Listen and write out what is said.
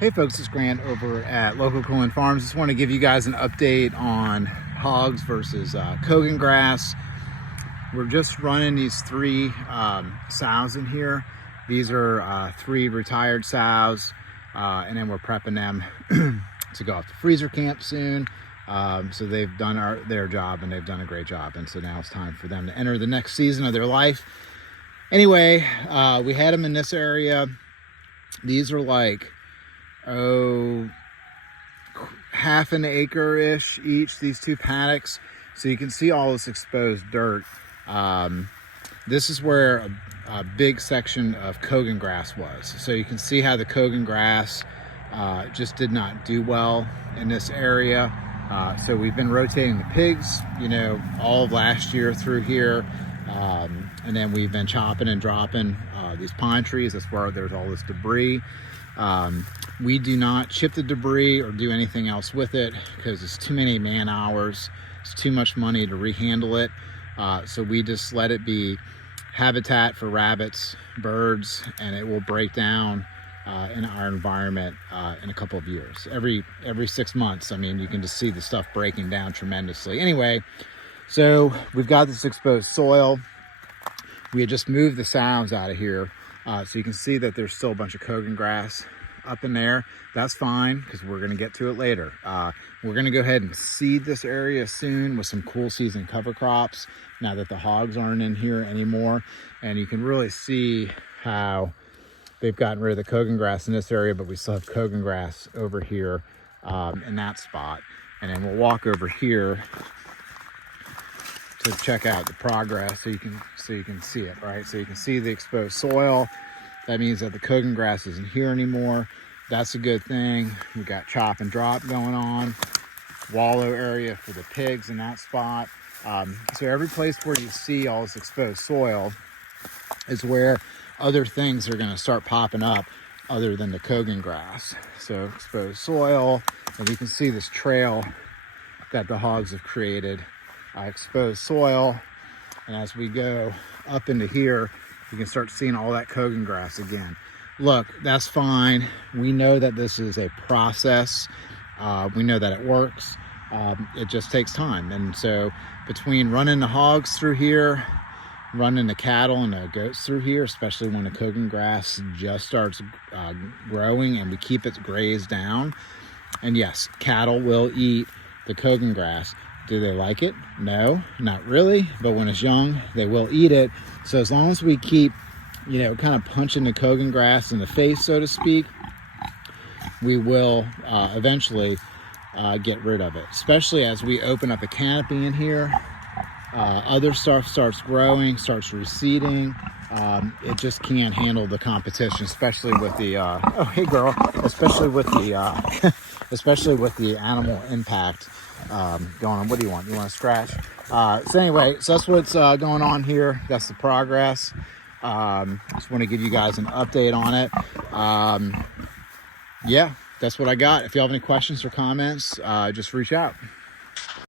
Hey folks, it's Grant over at Local Cogon Farms. Just want to give you guys an update on hogs versus Cogon grass. We're just running these three sows in here. These are three retired sows, and then we're prepping them to go off to freezer camp soon. So they've done their job, and they've done a great job. And so now it's time for them to enter the next season of their life. Anyway, we had them in this area. These are like, half an acre-ish each, these two paddocks. So you can see all this exposed dirt. This is where a big section of Cogon grass was. So you can see how the Cogon grass just did not do well in this area. So we've been rotating the pigs, all of last year through here. And then we've been chopping and dropping these pine trees. That's where there's all this debris. We do not chip the debris or do anything else with it because it's too many man hours. It's too much money to rehandle it. So we just let it be habitat for rabbits, birds, and it will break down in our environment in a couple of years. Every 6 months, you can just see the stuff breaking down tremendously. Anyway, so we've got this exposed soil. We had just moved the sows out of here. So you can see that there's still a bunch of Cogon grass up in there. That's fine because we're going to get to it later. We're going to go ahead and seed this area soon with some cool season cover crops now that the hogs aren't in here anymore. And you can really see how they've gotten rid of the Cogon grass in this area, but we still have Cogon grass over here in that spot. And then we'll walk over here to check out the progress so you can see it, right? So you can see the exposed soil. That means that the Cogon grass isn't here anymore. That's a good thing. We got chop and drop going on. Wallow area for the pigs in that spot. So every place where you see all this exposed soil is where other things are going to start popping up other than the Cogon grass. So exposed soil, and you can see this trail that the hogs have created. Exposed soil, and as we go up into here, you can start seeing all that Cogon grass again. Look, that's fine. We know that this is a process. We know that it works. It just takes time. And so between running the hogs through here, running the cattle and the goats through here, especially when the Cogon grass just starts growing and we keep it grazed down. And yes, cattle will eat the Cogon grass. Do they like it? No, not really. But when it's young, they will eat it. So as long as we keep, kind of punching the Cogon grass in the face, so to speak, we will eventually get rid of it. Especially as we open up a canopy in here, other stuff starts growing, starts receding. It just can't handle the competition, especially with the especially with the animal impact going on. What do you want? You want to scratch? So anyway, so that's what's going on here. That's the progress. Just want to give you guys an update on it. Yeah, that's what I got. If you have any questions or comments, just reach out.